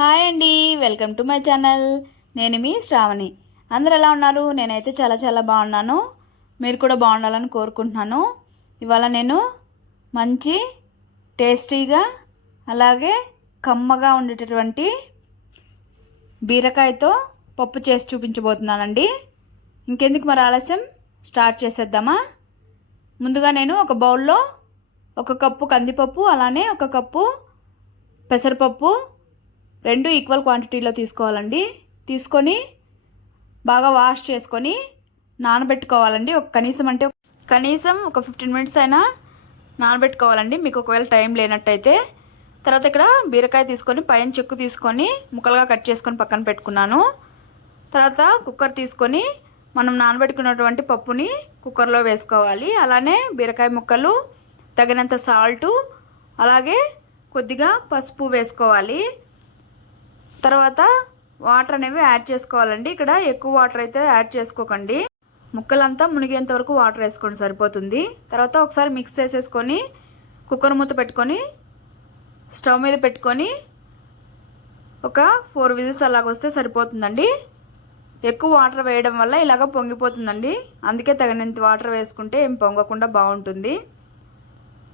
Hi అండి, welcome to my channel. నేను మీ శ్రావణి. అందరు ఎలా ఉన్నారు? నేనైతే చాలా చాలా బాగున్నాను. మీరు కూడా బాగుండాలని కోరుకుంటున్నాను. ఇవాళ నేను మంచి టేస్టీగా అలాగే కమ్మగా ఉండేటటువంటి బీరకాయతో పప్పు చేసి చూపించబోతున్నానండి. ఇంకెందుకు మరి ఆలస్యం, స్టార్ట్ చేసేద్దామా? ముందుగా నేను ఒక బౌల్లో 1 కప్పు కందిపప్పు అలానే 1 కప్పు పెసరపప్పు రెండు ఈక్వల్ క్వాంటిటీలో తీసుకోవాలండి. తీసుకొని బాగా వాష్ చేసుకొని నానబెట్టుకోవాలండి. కనీసం ఒక 15 మినిట్స్ అయినా నానబెట్టుకోవాలండి, మీకు ఒకవేళ టైం లేనట్టయితే. తర్వాత ఇక్కడ బీరకాయ తీసుకొని పైన చెక్కు తీసుకొని ముక్కలుగా కట్ చేసుకొని పక్కన పెట్టుకున్నాను. తర్వాత కుక్కర్ తీసుకొని మనం నానబెట్టుకున్నటువంటి పప్పుని కుక్కర్లో వేసుకోవాలి. అలానే బీరకాయ ముక్కలు, తగినంత సాల్టు, అలాగే కొద్దిగా పసుపు వేసుకోవాలి. తర్వాత వాటర్ అనేవి యాడ్ చేసుకోవాలండి. ఇక్కడ ఎక్కువ వాటర్ అయితే యాడ్ చేసుకోకండి, ముక్కలంతా మునిగేంత వరకు వాటర్ వేసుకోండి, సరిపోతుంది. తర్వాత ఒకసారి మిక్స్ చేసేసుకొని కుక్కర్ మూత పెట్టుకొని స్టవ్ మీద పెట్టుకొని ఒక 4 విజిల్స్ అలాగ వస్తే సరిపోతుందండి. ఎక్కువ వాటర్ వేయడం వల్ల ఇలాగ పొంగిపోతుందండి, అందుకే తగినంత వాటర్ వేసుకుంటే ఏం పొంగకుండా బాగుంటుంది.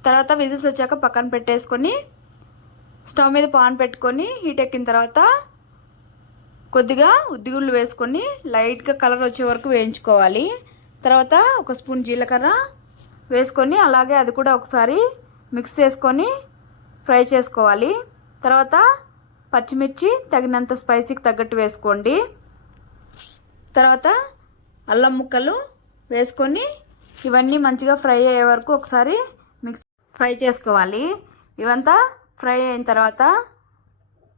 తర్వాత విజిల్స్ వచ్చాక పక్కన పెట్టేసుకొని స్టవ్ మీద పాన్ పెట్టుకొని హీట్ ఎక్కిన తర్వాత కొద్దిగా ఉద్దిగుళ్ళు వేసుకొని లైట్గా కలర్ వచ్చే వరకు వేయించుకోవాలి. తర్వాత 1 స్పూన్ జీలకర్ర వేసుకొని అలాగే అది కూడా ఒకసారి మిక్స్ చేసుకొని ఫ్రై చేసుకోవాలి. తర్వాత పచ్చిమిర్చి తగినంత స్పైసీకి తగ్గట్టు వేసుకోండి. తర్వాత అల్లం ముక్కలు వేసుకొని ఇవన్నీ మంచిగా ఫ్రై అయ్యే వరకు ఒకసారి ఫ్రై చేసుకోవాలి. ఇవంతా ఫ్రై అయిన తర్వాత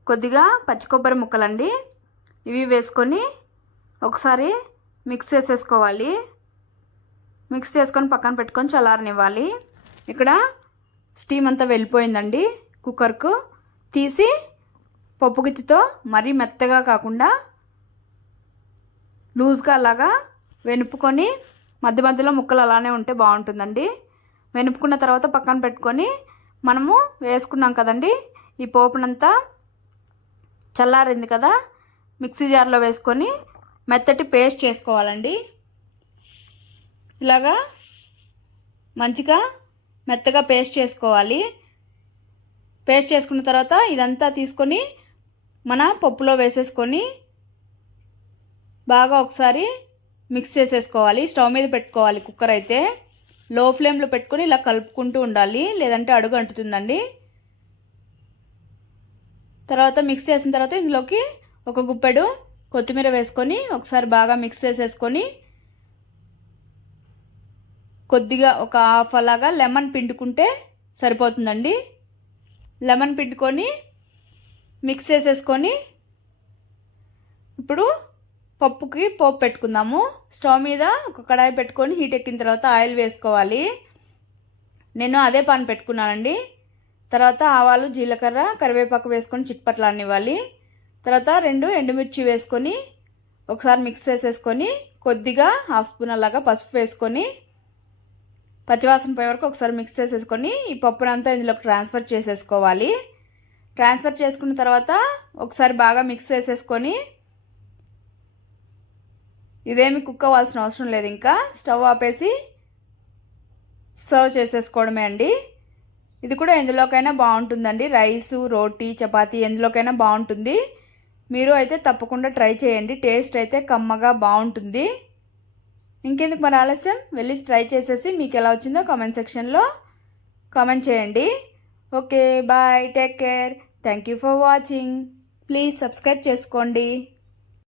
కొద్దిగా పచ్చి కొబ్బరి ముక్కలండి, ఇవి వేసుకొని ఒకసారి మిక్స్ చేసేసుకోవాలి. మిక్స్ చేసుకొని పక్కన పెట్టుకొని చల్లారనివ్వాలి. ఇక్కడ స్టీమ్ అంతా వెళ్ళిపోయిందండి. కుక్కర్కు తీసి పప్పు గిత్తితో మరీ మెత్తగా కాకుండా లూజ్గా అలాగా వెనుపుకొని మధ్య మధ్యలో ముక్కలు అలానే ఉంటే బాగుంటుందండి. వెనుపుకున్న తర్వాత పక్కన పెట్టుకొని మనము వేసుకున్నాం కదండి, ఈ పోపునంతా చల్లారింది కదా, మిక్సీ జార్లో వేసుకొని మెత్తటి పేస్ట్ చేసుకోవాలండి. ఇలాగా మంచిగా మెత్తగా పేస్ట్ చేసుకోవాలి. పేస్ట్ చేసుకున్న తర్వాత ఇదంతా తీసుకొని మన పప్పులో వేసేసుకొని బాగా ఒకసారి మిక్స్ చేసేసుకోవాలి. స్టవ్ మీద పెట్టుకోవాలి. కుక్కర్ అయితే లో ఫ్లేమ్లో పెట్టుకొని ఇలా కలుపుకుంటూ ఉండాలి, లేదంటే అడుగు అంటుతుందండి. తర్వాత మిక్స్ చేసిన తర్వాత ఇందులోకి 1 గుప్పెడు కొత్తిమీర వేసుకొని ఒకసారి బాగా మిక్స్ చేసేసుకొని కొద్దిగా ఒక హాఫ్ అలాగా లెమన్ పిండుకుంటే సరిపోతుందండి. లెమన్ పిండుకొని మిక్స్ చేసేసుకొని ఇప్పుడు పప్పుకి పోపు పెట్టుకుందాము. స్టవ్ మీద ఒక కడాయి పెట్టుకొని హీట్ ఎక్కిన తర్వాత ఆయిల్ వేసుకోవాలి. నేను అదే పాన్ పెట్టుకున్నానండి. తర్వాత ఆవాలు, జీలకర్ర, కరివేపాకు వేసుకొని చిట్పట్లానివ్వాలి. తర్వాత 2 ఎండుమిర్చి వేసుకొని ఒకసారి మిక్స్ చేసేసుకొని కొద్దిగా హాఫ్ స్పూన్ అలాగా పసుపు వేసుకొని పచ్చివాసన పోయే వరకు ఒకసారి మిక్స్ చేసేసుకొని ఈ పప్పునంతా ఇందులోకి ట్రాన్స్ఫర్ చేసేసుకోవాలి. ట్రాన్స్ఫర్ చేసుకున్న తర్వాత ఒకసారి బాగా మిక్స్ చేసేసుకొని ఇదేమి కుక్ అవ్వాల్సిన అవసరం లేదు, ఇంకా స్టవ్ ఆపేసి సర్వ్ చేసేసుకోవడమే అండి. ఇది కూడా ఎందులోకైనా బాగుంటుందండి, రైసు, రోటీ, చపాతీ ఎందులోకైనా బాగుంటుంది. మీరు అయితే తప్పకుండా ట్రై చేయండి, టేస్ట్ అయితే కమ్మగా బాగుంటుంది. ఇంకెందుకు మరి ఆలస్యం, వెళ్ళి ట్రై చేసేసి మీకు ఎలా వచ్చిందో కామెంట్ సెక్షన్లో కామెంట్ చేయండి. Okay, bye, take care, thank you for watching. Please subscribe చేసుకోండి.